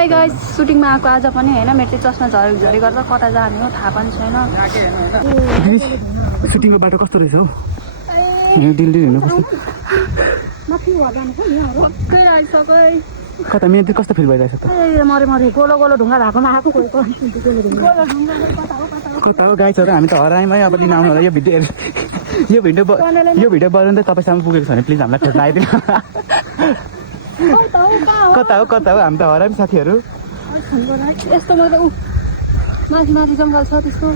खै गाइस सुटिङमा आएको आज पनि हैन मेरो चाहिँ चस्मा झरी गर्दा कता जाने हो थाहा पनि छैन सुटिङको बाटो कस्तो रहेछ हौ डिल हिँड्नु पर्छ माथि भएर जानु खोइ यहाँ पक्कै आइसकै कता मिहिनेत कस्तो फिल भइरहेछ त ए मरे गोलो गोलो ढुङ्गा भएकोमा आएको कोही कता हो गाइसहरू हामी त हरायौँ है अब लिन आउनु होला यो भिडियो बनाउनु त तपाईँसँग पुगेको छ भने प्लिज हामीलाई खोज्न आइदिनु कता हो हामी त हरायौँ साथीहरू यस्तोमा त माथि जङ्गल छ त्यस्तो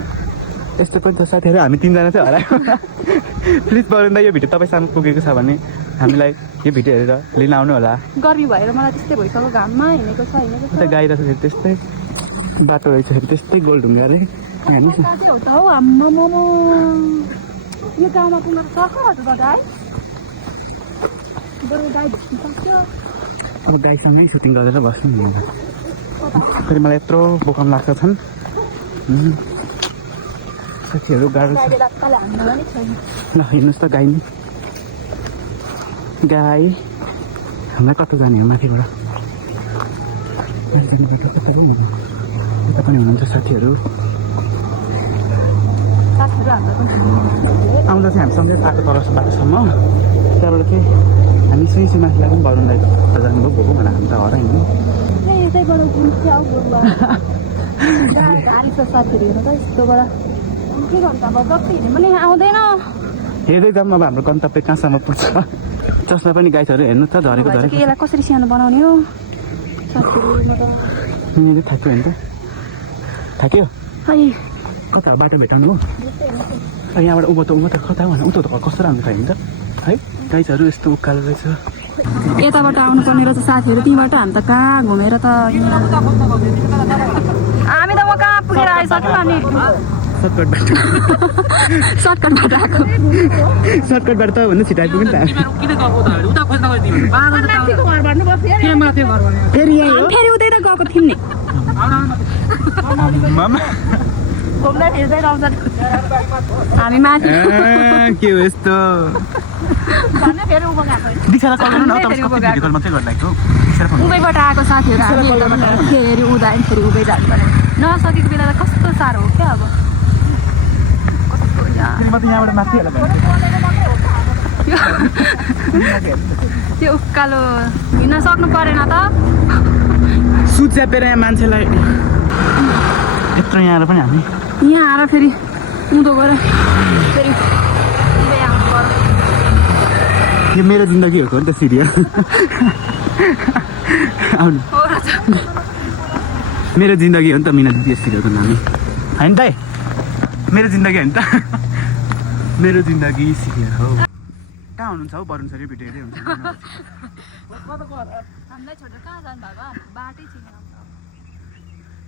यस्तो पनि छ साथीहरू हामी तिनजना चाहिँ हरायौँ प्लिज बनाउँदा यो भिडियो तपाईँसँग पुगेको छ भने हामीलाई यो भिडियो हेरेर लिन आउनु होला गर्मी भएर मलाई त्यस्तै भइसक्यो घाममा हिँडेको छ उता गाई रहेछ फेरि त्यस्तै बाटो रहेछ फेरि त्यस्तै गोलढुङ्गा रे हौ आम्मामा यो गाउँमा कुन सक्छ त गाई बरु गाई सक्छ अब गाईसँगै सुटिङ गरेर बस्नु नि फेरि मलाई यत्रो बोकाम लाग्छ छन् साथीहरू गाह्रो छ ल हेर्नुहोस् त गाई हामीलाई कता जाने हो माथिबाट जाने बाटो कता हो यता पनि हुनुहुन्छ साथीहरू आउँदा चाहिँ हामी सँगै पाएको तल बाटोसम्म त्यहाँबाट चाहिँ हामी सुई माथि लाग्नु भरुनलाई त जानुभयो भोको भनेर हामी त हरायौँ हेर्दै जाऊँ अब हाम्रो गन्तव्य कहाँसम्म पुग्छ चस्मा पनि गाईहरू हेर्नु त झरेको यसलाई कसरी सानो बनाउने हो थाक्यो भने त थाक्यो कता बाटो भेटाउनु हो यहाँबाट उँभो त कता हो भने उता त कस्तो राम्रो छ नि त है गाईहरू यस्तो उकालो रहेछ यताबाट आउनुपर्ने रहेछ साथीहरू त्यहीँबाट हामी त कहाँ घुमेर त हामी त म कहाँ पुगेर आइसक्यौँ अनि सर्टकटबाट आएको सर्टकटबाट त भन्दा छिटो आइपुग्यो नि त फेरि उतै त गएको थियौँ नि हामी माथि के हो यस्तो उभैबाट आएको साथीहरू फेरि उदा फेरि उभै जानु पर्यो नसकेको बेला त कस्तो साह्रो हो क्या अब त्यो उकालो हिँड्न सक्नु परेन त सुट च्यापेर यहाँ मान्छेलाई यत्रो यहाँ आएर पनि हामी यहाँ आएर फेरि उँधो गएर फेरि यो मेरो जिन्दगीहरूको नि त सिरियल आउनु मेरो जिन्दगी हो नि त मिना दिदी यो सिरियलको नाम होइन त मेरो जिन्दगी होइन त मेरो जिन्दगी सिरियल हो कहाँ हुनुहुन्छ हौ वरुण सर भिडियो हेर्दै हुन्छ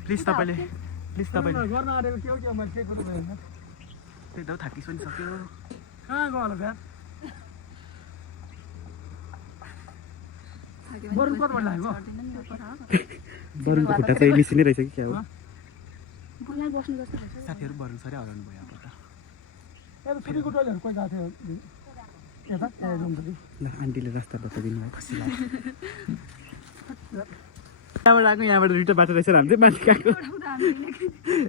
प्लिज तपाईँले त्यही त थाकिस पनि सक्यो वरुणको खुट्टा चाहिँ मिसिनै रहेछ कि क्या हो साथीहरू वरुण सरै हराउनु भयो ल आन्टीले रास्ता बताइदिनु भयो खुसी लाग्यो यहाँबाट आएको यहाँबाट दुइटा बाटो रहेछ हामी चाहिँ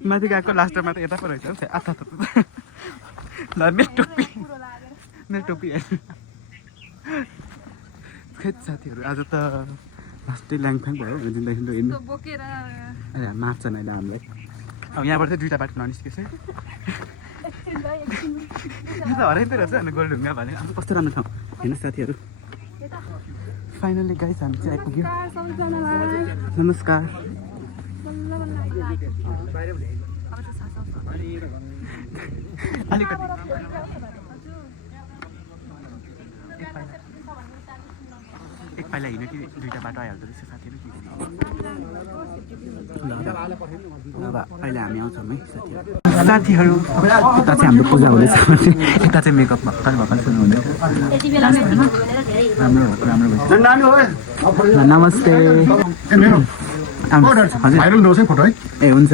माथि गएको लास्टमा त यता पो रहेछ आथा ल मेरो टोपी खै साथीहरू आज त लास्टै ल्याङफ्याङ भयो जिन्दगी हेर्नु मार्छ नै हामीलाई अब यहाँबाट चाहिँ दुइटा बाटो ननिस्केछ है हराइँदो रहेछ होइन गोलढुङ्गा भने अब कस्तो राम्रो ठाउँ होइन साथीहरू फाइनली गाइस हामी चाहिँ आइपुग्यो नमस्कार अलिकति एक पाइला हिँड्यो कि दुइटा बाटो आइहाल्दो रहेछ साथीहरू के अब अहिले हामी आउँछौँ है साथीहरू यता चाहिँ हाम्रो पूजा हुँदैछ भने यता चाहिँ मेकअप भर्खर सुन्नु हुँदैछ राम्रो नमस्ते ए हुन्छ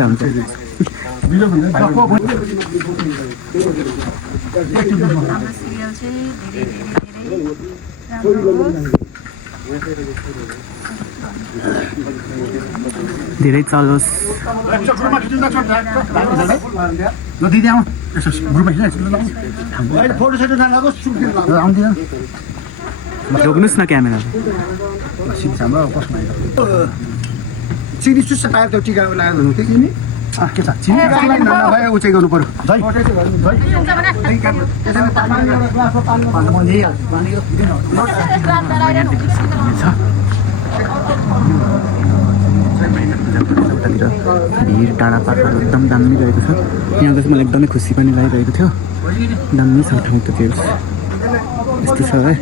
धेरै चलोस् ल दिदी आऊ यसो ग्रुपमा खिच्न फोटो सेटो नलागो आउँदैन रोक्नुहोस् न क्यामेरा चिनी चुस्स पाएर त्यो टिका लगाएर हुनु थियो चिनी के छ चिनी नभए उचाइ गर्नु पर्यो भिड डाँडा पार्कहरू एकदम दामी रहेको छ यहाँको चाहिँ मलाई एकदमै खुसी पनि लागिरहेको थियो दामी छ ठाउँ त त्यो यस्तो छ है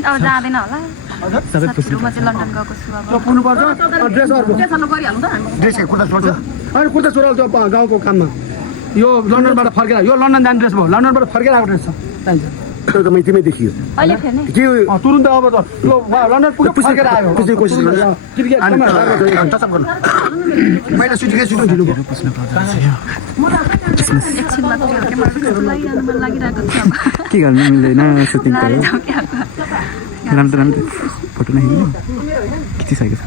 अब जाँदैन होला सबै पुस्नु म चाहिँ लन्डन गएको छु अब त्यो पुग्नुपर्छ ड्रेस कुर्ता छोड्छ अनि कुर्ता छोराले त्यो गाउँको काममा यो लन्डनबाट फर्केर यो लन्डन जाने ड्रेस भयो लन्डनबाट फर्केर आएको ड्रेस छ चाहिन्छ त्यो त मैले तिमी देखियो अहिले फेर्ने के तुरुन्त अब त यो लन्डन पुग्यो फर्केर आयो पुग्ने कोसिस गर्छ मैले सुटिकै सुटु ढिलो भयो एकछिन मात्र लागिरहनु मन लागिरहेको थियो के गर्नु मिल्दैन सुटिङ त राम्रो राम्रो फोटो नै खिचिसकेको छ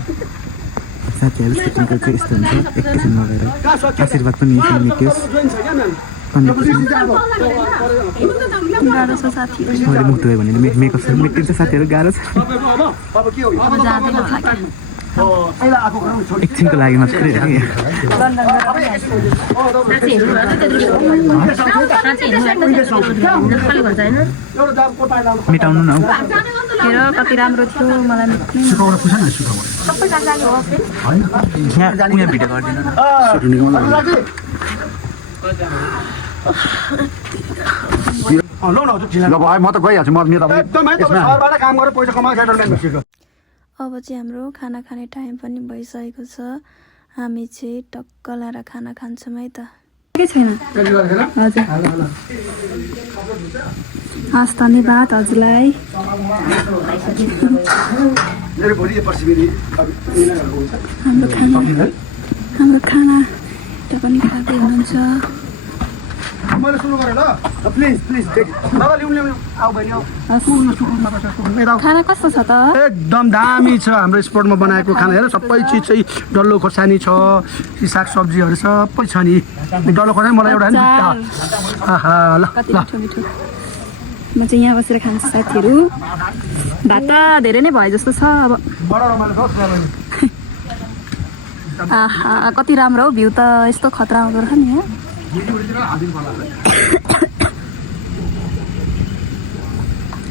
साथीहरू सुटिङको चाहिँ यस्तो हुन्छ एकैछिन लगेर आशीर्वाद पनि मेटियोस् गाह्रो छ साथीहरू मैले मुख धोयो भने मेकअप मेटिन्छ साथीहरू गाह्रो छ अब जाँदैन थाक्यो एकछिनको लागि मात्रै मेटाउनु न हेर कति राम्रो थियो मलाई यहाँ भिडियो गर्दैन म त गइहाल्छु म सहरबाट काम गरेर पैसा कमाएको अब चाहिँ हाम्रो खाना खाने टाइम पनि भइसकेको छ हामी चाहिँ टक्क लाएर खाना खान्छौँ है त केही छैन हजुर हस् धन्यवाद हजुरलाई हाम्रो खाना यता पनि खाँदै हुनुहुन्छ मैले सुरु गरेँ ल प्लिज प्लिज खाना कस्तो छ त एकदम दामी छ हाम्रो स्पोर्टमा बनाएको खाना हेर सबै चिज चाहिँ डल्लो खोर्सानी छ साग सब्जीहरू सबै छ नि डल्लो खोर्सानी मलाई एउटा ल कति मिठो मिठो म चाहिँ यहाँ बसेर खान्छु साथीहरू भात त धेरै नै भयो जस्तो छ अब आहा कति राम्रो हो भ्यू त यस्तो खतरा आउँदो रहेछ नि यहाँ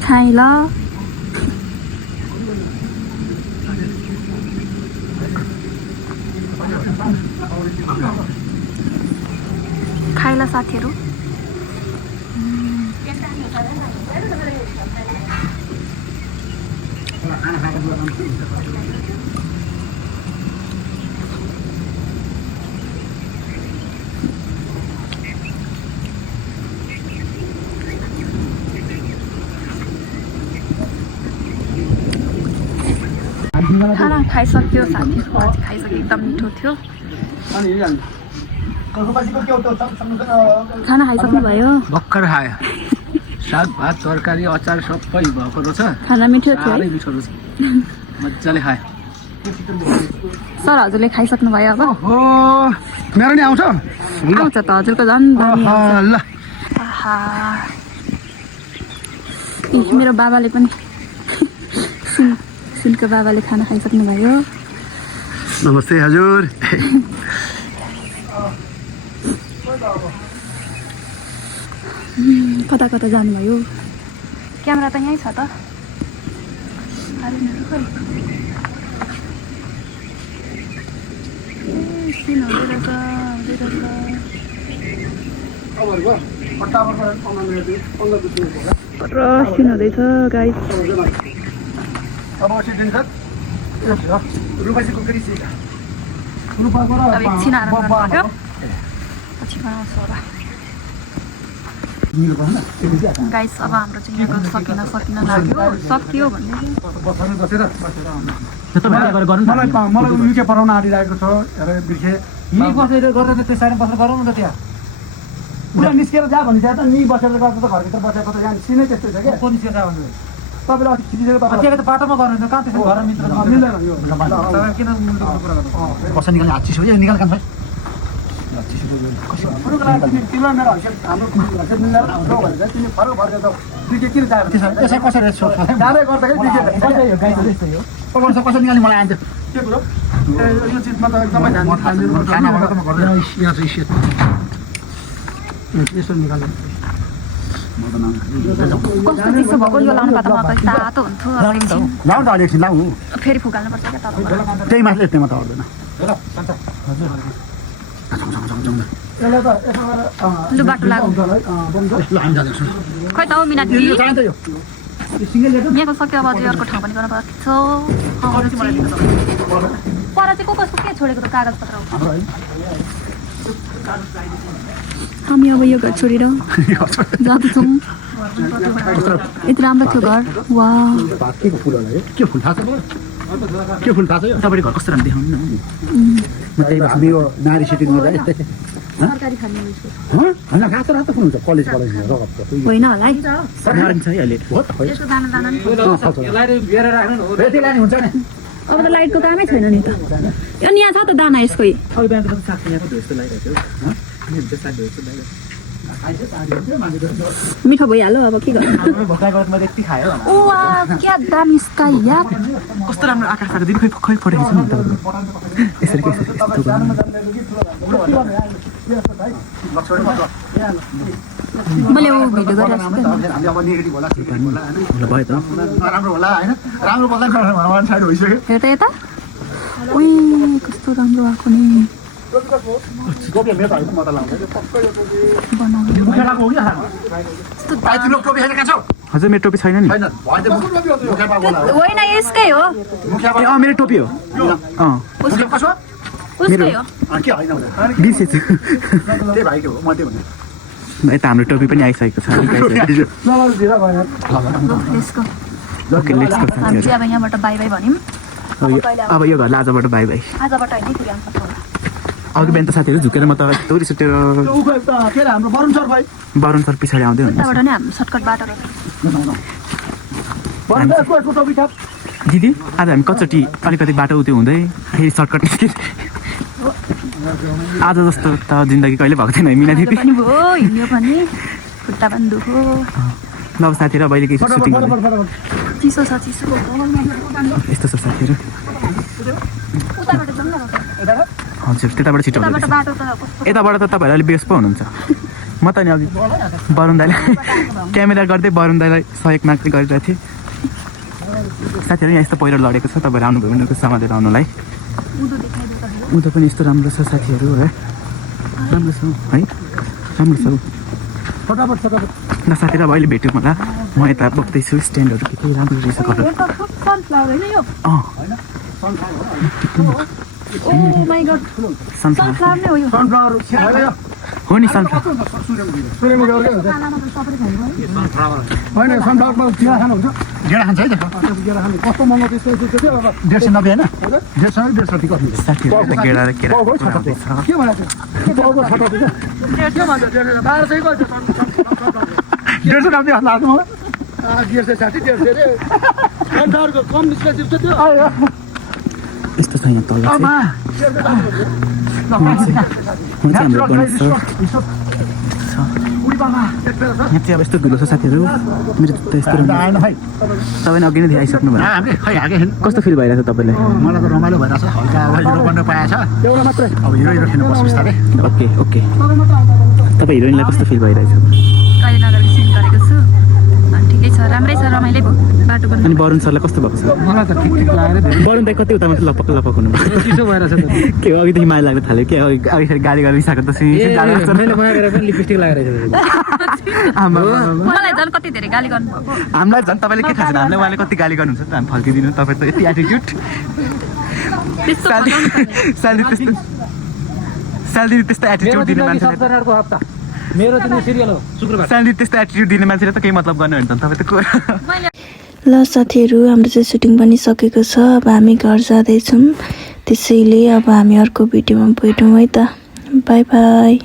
खाइ ल खाइ ल साथीहरू खाना खाइसक्यो साथीहरू खाइसक्यो एकदम मिठो थियो खाना खाइसक्नु भयो भर्खर खायो साग भात तरकारी अचार सबै भएको रहेछ खाना मिठो थियो साह्रै मिठो रहेछ मजाले खायो सर हजुरले खाइसक्नु भयो अब हो मेरो नि आउँछ आउँछ त हजुरको झन् ल मेरो बाबाले पनि सुनको बाबाले खाना खाइसक्नु भयो नमस्ते हजुर कता कता जानुभयो क्यामेरा त यहीँ छ त सिन हुँदै रहेछ सिन हुँदैछ गाइस अब एकछिन आराम गर्नु पछि बनाउँछु होला गाइस अब हाम्रो चाहिँ यहाँको सकिन लाग्यो सक्यो भन्ने मलाई युके पढाउन आँटिरहेको छ हेर बिर्खे नि बसेर गरेर त्यो साइडमा बसेर गरौँ न त त्यहाँ पुरा निस्केर जा भन्छ त नि बसेर गर्दा त घरभित्र बसेको त यहाँ सिनै त्यस्तै छ क्या को निस्केर जा भन्नु तपाईँले अलिक खिचिदिएर त्यहाँ त बाटोमा गर्नु त कहाँ त्यसो घर मित्र मिल्दैन यो किन कसरी निकाल्ने हात चिसो यो निकाल कान्छ तिमीलाई मेरो हैसियत हाम्रो हैसियत मिलेर हाम्रो भनेर चाहिँ तिमी फरक भएर त तिमी किन जाने त्यसै कसरी जाँदै गर्दाखेरि कसरी कसरी निकाल्ने मलाई आउँथ्यो के कुरो यो चिजमा त एकदमै ध्यान यहाँ चाहिँ सेट यसो निकाल्नु कस्तो चिसो भएको यो लाउनु पातो मलाई तातो हुन्थ्यो अब एकछिन लाउ त अलिक लाउ फेरि फुकाल्नुपर्छ क्या तल त्यही माथि यस्तैमा त आउँदैन यसलाई त यसो गरेर लु बाटो लाग्यो हामी जाँदैछु खै त हौ मिना दिदी चाहिन्छ यो यहाँको सक्यो अब अझै अर्को ठाउँ पनि गर्न बाँकी छ पर चाहिँ कसको के छोडेको त कागज पत्र हामी अब यो घर छोडेर जाँदैछौँ यति राम्रो थियो घर वा के फुल होला यो के फुल थाहा छ के फुल थाहा छ यो तपाईँले घर कस्तो राम्रो देखाउनु न म त्यही भएर यो नारी सिटिङ गर्दा यस्तै सरकारी खाने होइन रातो रातो फुल हुन्छ कलेज रगत होइन होला है नारायण छ है अहिले हो त खै यसो दाना दाना नि यति लाने हुन्छ नि अब त लाइटको कामै छैन नि त अनि यहाँ छ त दाना यसकै अब बिहान त साग यहाँको धोस्तो लागिरहेको थियो मिठो भइहाल्यो अब के गर्नु भोकाइ गरेर मैले यति खायो वा क्या दामी स्काई यार कस्तो राम्रो आकाश आएको दिदी खै पठाएको छु नि तपाईँको यसरी के यसरी यस्तो गर्नु मैले ऊ भिडियो गरिरहेको छु हामी अब नेगेटिभ होला भयो त राम्रो होला होइन राम्रो बोल्दा वान साइड भइसक्यो हेर त यता उही कस्तो राम्रो आएको नि टोपी मेरो त होइन म त लाउँदैन बनाउनु मुखेलाको हो कि भाइ तिम्रो टोपी छैन कहाँ छ हजुर मेरो टोपी छैन नि छैन मुखेलाको होला होइन यसकै हो ए मेरो टोपी हो उसकै कसो उसकै हो के होइन बिर्सेछु त्यही भाइको हो म त्यो भने यता हाम्रो टोपी पनि आइसकेको छ यसको ओके लेट्स गो हामी चाहिँ अब यहाँबाट बाई बाई भन्यौँ अब यो घरलाई आजबाट बाई बाई आजबाट होइन फेरि आउनु सक्छ होला अघि बिहान त साथीहरू झुकेर म त यस्तो रिस उठेर के अरे हाम्रो वरुण सर भाइ वरुण सर पछाडि आउँदै हुनुहुन्छ उताबाट नै हाम्रो सर्टकट बाटो वरुण सर यसको टोपी छाप दिदी आज हामी कचोटि अलिकति बाटो उत्यो हुँदै फेरि सर्टकट निस्कियो आज जस्तो त जिन्दगी कहिले भएको थिएन मिना दिदी पनि भयो हिँड्यो पनि खुट्टा पनि दुखो ल साथीहरू अहिले केही सुटिङ चिसो छ चिसो यस्तो छ साथीहरू उताबाट जाउँ न हजुर त्यताबाट छिटो उताबाट हुँदैछ बाटो त कस्तो यताबाट त तपाईँहरू अलिक बेस पो हुनुहुन्छ म त नि अघि वरुण दाइलाई क्यामेरा गर्दै वरुण दाइलाई सहयोग माग्दै गरिरहेको थिएँ साथीहरू यहाँ यस्तो पहिरो लडेको छ तपाईँहरू आउनुभयो भने समातेर आउनुलाई उँधो देखाइदियो उँधो पनि यस्तो राम्रो छ साथीहरू है राम्रो छ है राम्रो छ फटाफट फटाफट ल साथीहरू अब अहिले भेट्यौँ होला म यता बोक्दैछु स्ट्यान्डहरू के के राम्रो रहेछ गरेर सनफ्लावर होइन यो ओ माई गड सनफ्लावर सनफ्लावर नै हो यो सनफ्लावर हो नि सनफ्लावर सूर्यमुखी अर्कै हुन्छ होइन सनफ्लावरमा जिरा खानु हुन्छ गेडा खान्छ है त जिरा खानु कस्तो महँगो त्यसको थियो अब 190 होइन 150 कति साथीहरू गेडा र केरा के भनेको टाउको छटो के भन्छ 1200 गर्छ 190 लाग्छ मलाई 160 150 रे सनफ्लावरको कम निस्केछ त्यो यस्तो छैन तल चाहिँ हाम्रो गणेश सर यहाँ चाहिँ अब यस्तो धुलो छ साथीहरू मेरो त यस्तो तपाईँले अघि नै देखाइसक्नु भयो कस्तो फिल भइरहेको छ तपाईँलाई मलाई त रमाइलो भइरहेको छ हल्का अब हिरो बन्न पाएछ एउटा मात्रै अब हिरो हिरो खेल्नु बस बिस्तारै ओके ओके तपाईँ हिरोइनलाई कस्तो फिल भइरहेछ कहिले नगरेको सिन गरेको छु अनि ठिकै छ राम्रै छ रमाइलो भयो बाटो पनि अनि वरुण सरलाई कस्तो भएको छ मलाई त ठिक ठिक लागेर वरुण दाइ कति उतामा लपक लपक हुनु चिसो भइरहेछ त के हो अघिदेखि माया लाग्न थाल्यो के अघि फेरि गाली गर्न रिसाएको त मैले मागेर पनि लिपस्टिक लगाएर मलाई झन् कति धेरै गाली गर्नुभएको हामीलाई झन् तपाईँले के थाहा छैन हामीलाई उहाँले कति गाली गर्नुहुन्छ त हामी फर्किदिनु तपाईँ त यति एटिट्युड त्यस्तो स्यालेरी त्यस्तो एटिट्युड दिने मान्छेले हप्ता मेरो दिने सिरियल हो शुक्रबार स्यालेरी त्यस्तो एटिट्युड दिने मान्छेले त केही मतलब गर्ने होइन तपाईँ त ल साथीहरू हाम्रो चाहिँ सुटिङ पनि सकेको छ अब हामी घर जाँदैछौँ त्यसैले अब हामी अर्को भिडियोमा भेटौँ है त बाई बाई।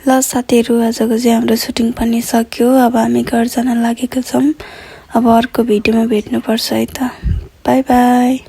ल साथीहरू आजको चाहिँ हाम्रो सुटिङ पनि सक्यो अब हामी घर जान लागेका छौँ अब अर्को भिडियोमा भेट्नुपर्छ है त बाई बाई